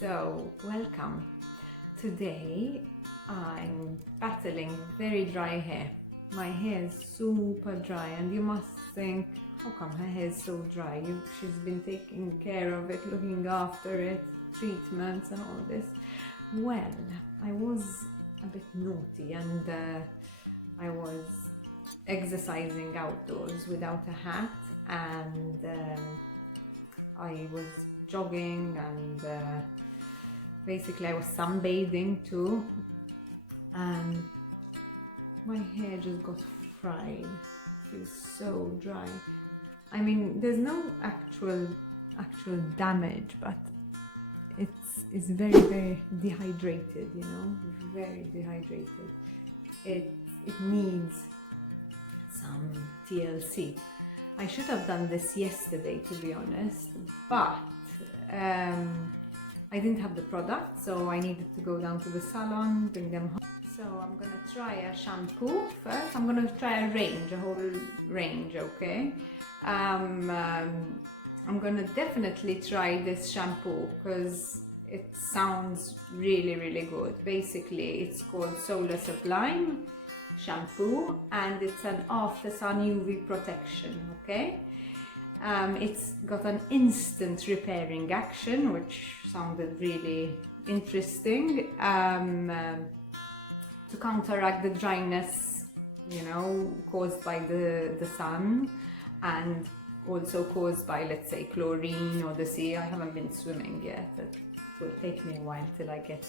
So, welcome. Today I'm battling very dry hair. My hair is super dry and you must think, how come her hair is so dry? She's been taking care of it, looking after it, treatments and all this. Well, I was a bit naughty and I was exercising outdoors without a hat, and I was jogging and basically I was sunbathing too, and my hair just got fried. It feels so dry. I mean, there's no actual damage, but it's very dehydrated, you know, very dehydrated. It needs some TLC. I should have done this yesterday, to be honest, but I didn't have the product, so I needed to go down to the salon, bring them home. So I'm gonna try a shampoo first. I'm gonna try a whole range, okay? I'm gonna definitely try this shampoo because it sounds really good. Basically, it's called Sublime shampoo and it's an after sun UV protection, okay? It's got an instant repairing action, which sounded really interesting, to counteract the dryness, you know, caused by the sun and also caused by, let's say, chlorine or the sea. I haven't been swimming yet. It will take me a while till I get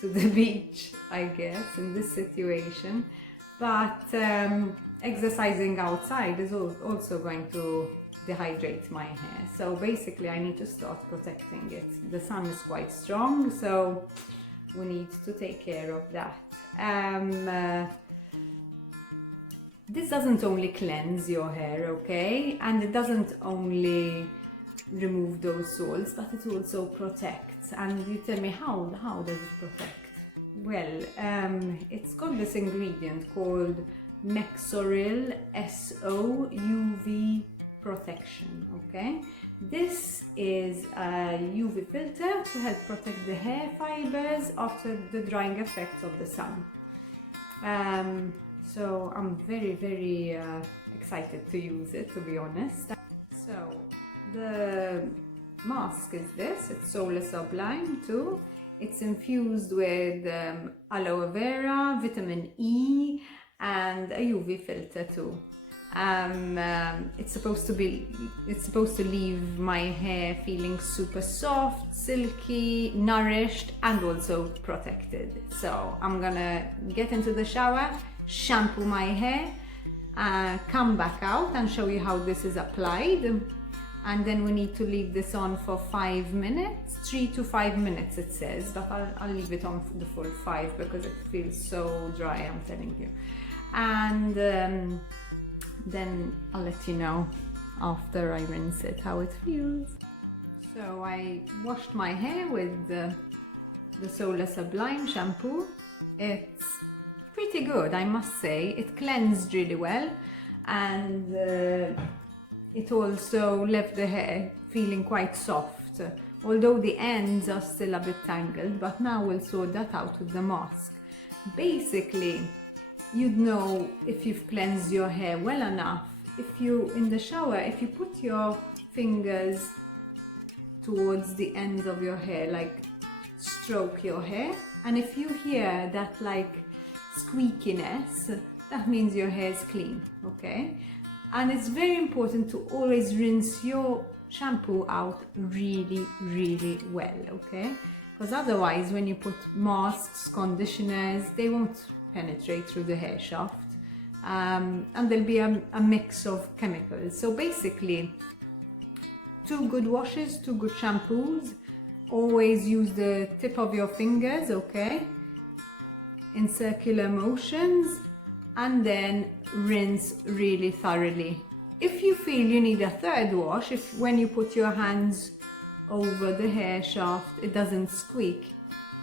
to the beach, I guess, in this situation. But exercising outside is also going to dehydrate my hair. So basically I need to start protecting it. The sun is quite strong, so we need to take care of that. This doesn't only cleanse your hair, okay? And it doesn't only remove those salts, but it also protects. And you tell me, how does it protect? Well, it's got this ingredient called Mexoryl SO UV protection, okay? This is a UV filter to help protect the hair fibers after the drying effects of the sun. So I'm very excited to use it, to be honest. So the mask is this. It's Sublime too. It's infused with aloe vera, vitamin E, and a UV filter too. It's supposed to leave my hair feeling super soft, silky, nourished, and also protected. So I'm gonna get into the shower, shampoo my hair, come back out and show you how this is applied. And then we need to leave this on for 5 minutes, 3 to 5 minutes it says, but I'll leave it on for the full 5 because it feels so dry, I'm telling you. And then I'll let you know after I rinse it how it feels. So I washed my hair with the Sublime shampoo. It's pretty good, I must say. It cleansed really well, and it also left the hair feeling quite soft, although the ends are still a bit tangled, but now we'll sort that out with the mask. Basically, you'd know if you've cleansed your hair well enough if you, in the shower, if you put your fingers towards the ends of your hair, like stroke your hair, and if you hear that like squeakiness, that means your hair is clean, okay? And it's very important to always rinse your shampoo out really well, okay? Because otherwise when you put masks, conditioners, they won't penetrate through the hair shaft, and there'll be a mix of chemicals. So basically, 2 good washes, 2 good shampoos. Always use the tip of your fingers, okay, in circular motions, and then rinse really thoroughly. If you feel you need a 3rd wash, if when you put your hands over the hair shaft it doesn't squeak,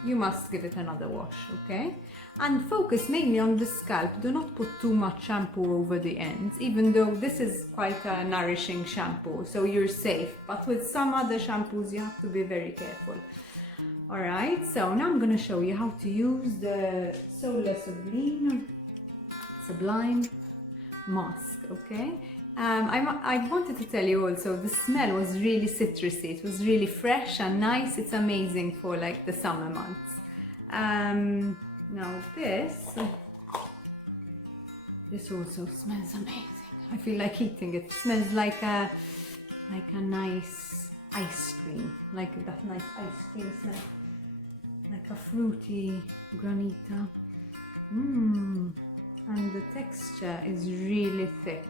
you must give it another wash, okay? And focus mainly on the scalp. Do not put too much shampoo over the ends, even though this is quite a nourishing shampoo, so you're safe. But with some other shampoos you have to be very careful. Alright, so now I'm going to show you how to use the Solar Sublime mask, okay? I wanted to tell you also, the smell was really citrusy. It was really fresh and nice. It's amazing for like the summer months. Now this also smells amazing. I feel like eating it. It smells like a nice ice cream, like that nice ice cream smell, like a fruity granita. And the texture is really thick,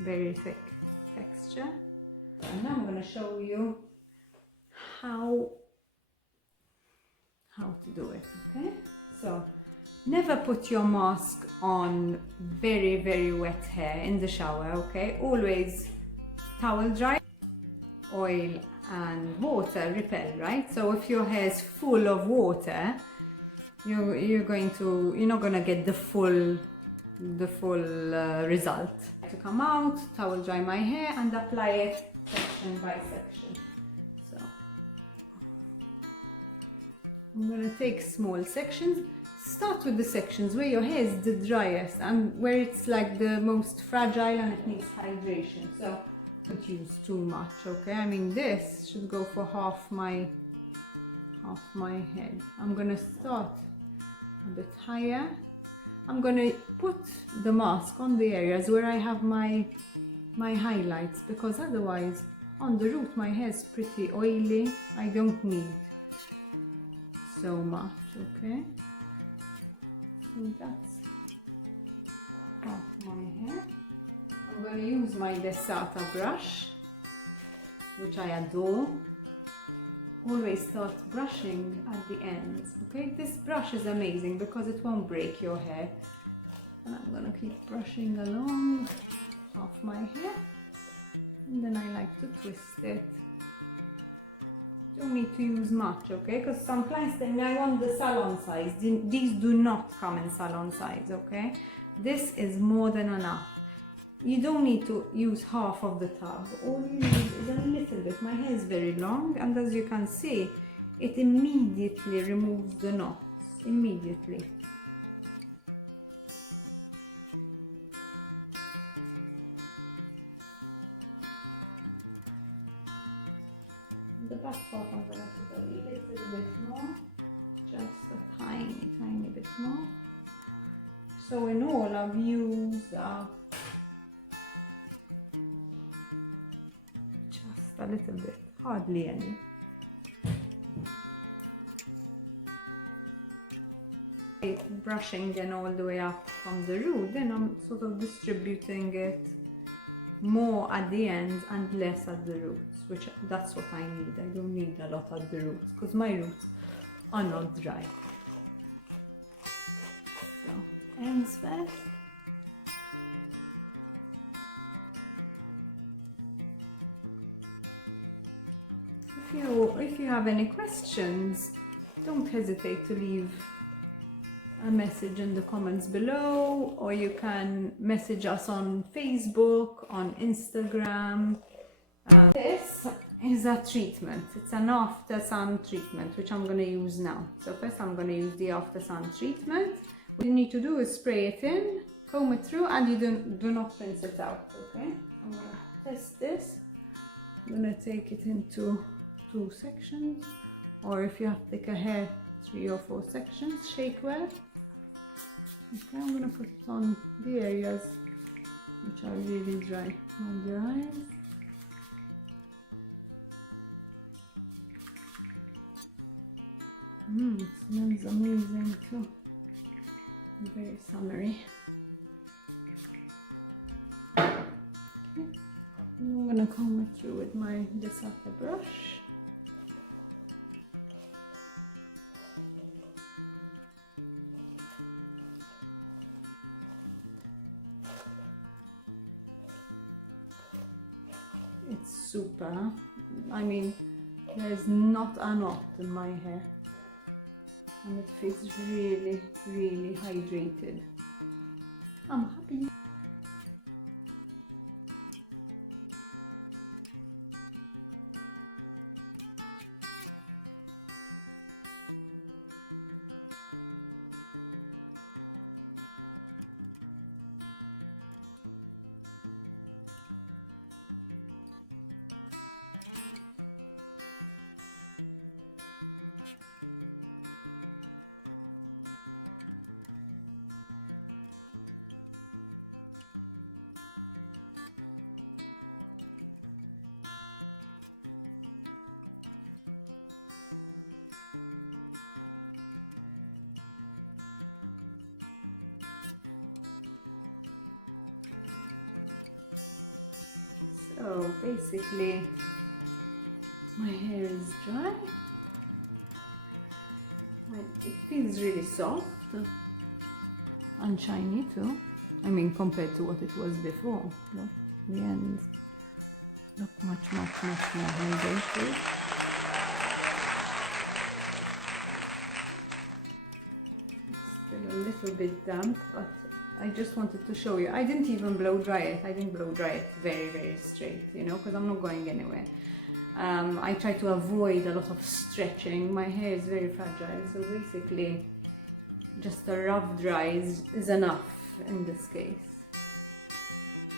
very thick texture. And now I'm going to show you how to do it, okay? So never put your mask on very wet hair in the shower, okay? Always towel dry. Oil and water repel, right? So if your hair is full of water, you're not gonna get the full result. To come out, towel dry my hair and apply it section by section. So I'm gonna take small sections. Start with the sections where your hair is the driest and where it's like the most fragile and it needs hydration. So don't use too much, okay? I mean, this should go for half my head. I'm gonna start a bit higher. I'm gonna put the mask on the areas where I have my highlights, because otherwise on the root my hair is pretty oily. I don't need so much, okay? So that's half my hair. I'm going to use my Desata brush, which I adore. Always start brushing at the ends, okay? This brush is amazing because it won't break your hair. And I'm going to keep brushing along half my hair. And then I like to twist it. Don't need to use much, okay? Because some clients tell me I want the salon size. These do not come in salon size, okay? This is more than enough. You don't need to use half of the tub. All you need is a little bit. My hair is very long, and as you can see, it immediately removes the knots. Immediately. The back part I'm going to put a little bit more. Just a tiny bit more. So in all I've used just a little bit, hardly any. Brushing then all the way up from the root, then I'm sort of distributing it more at the ends and less at the roots, which that's what I need. I don't need a lot at the roots because my roots are not dry. So ends first. If you have any questions, don't hesitate to leave a message in the comments below, or you can message us on Facebook, on Instagram. This is a treatment. It's an after sun treatment, which I'm going to use now. So first I'm going to use the after sun treatment. What you need to do is spray it in, comb it through, and you do not rinse it out, okay? I'm going to test this. I'm going to take it into 2 sections, or if you have thicker hair, 3 or 4 sections. Shake well. Okay, I'm going to put it on the areas which are really dry on the eyes. It smells amazing too. Very summery. Okay. I'm going to comb it through with my Desata brush. It's super. I mean, there's not a knot in my hair. And it feels really, really hydrated. I'm happy. So basically my hair is dry and it feels really soft and shiny too. I mean, compared to what it was before. Look, the ends look much more hydrated. Still a little bit damp, but I just wanted to show you. I didn't even blow dry it. I didn't blow dry it very straight, you know, because I'm not going anywhere. I try to avoid a lot of stretching. My hair is very fragile, so basically just a rough dry is enough in this case.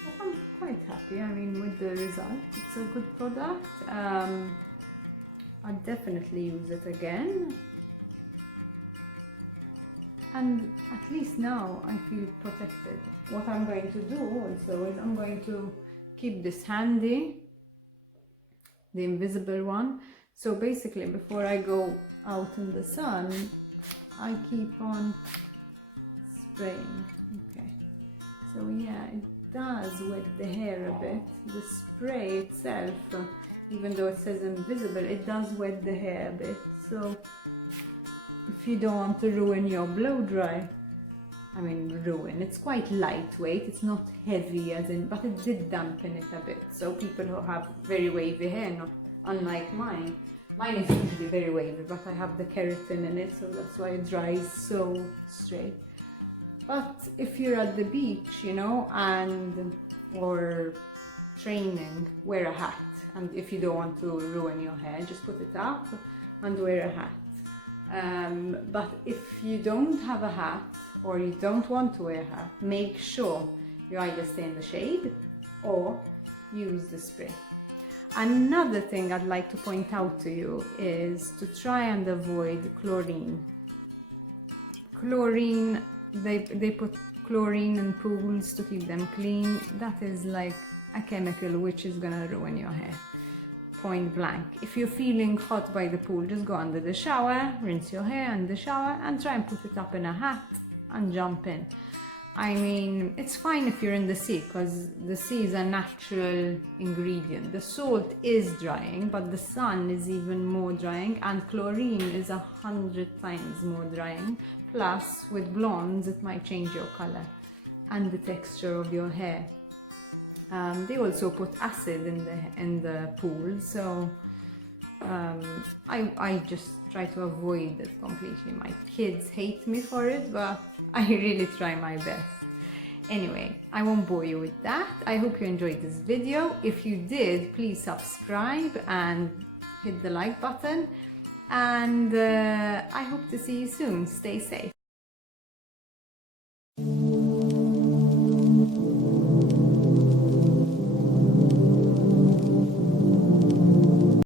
But I'm quite happy, I mean, with the result. It's a good product. I'll definitely use it again. And at least now I feel protected. What I'm going to do also is I'm going to keep this handy, the invisible one. So basically before I go out in the sun, I keep on spraying. Okay, so yeah, it does wet the hair a bit. The spray itself, even though it says invisible, it does wet the hair a bit. So if you don't want to ruin your blow dry, I mean ruin, it's quite lightweight, it's not heavy as in, but it did dampen it a bit. So people who have very wavy hair, not unlike mine is usually very wavy, but I have the keratin in it, so that's why it dries so straight. But if you're at the beach, you know, or training, wear a hat. And if you don't want to ruin your hair, just put it up and wear a hat. But if you don't have a hat or you don't want to wear a hat, make sure you either stay in the shade or use the spray. Another thing I'd like to point out to you is to try and avoid chlorine. Chlorine, they put chlorine in pools to keep them clean. That is like a chemical which is gonna ruin your hair. Point blank. If you're feeling hot by the pool, just go under the shower, rinse your hair in the shower and try and put it up in a hat and jump in. I mean, it's fine if you're in the sea because the sea is a natural ingredient. The salt is drying, but the sun is even more drying, and chlorine is 100 times more drying. Plus, with blondes, it might change your color and the texture of your hair. They also put acid in the pool, so I just try to avoid it completely. My kids hate me for it, but I really try my best. Anyway, I won't bore you with that. I hope you enjoyed this video. If you did, please subscribe and hit the like button. And I hope to see you soon. Stay safe.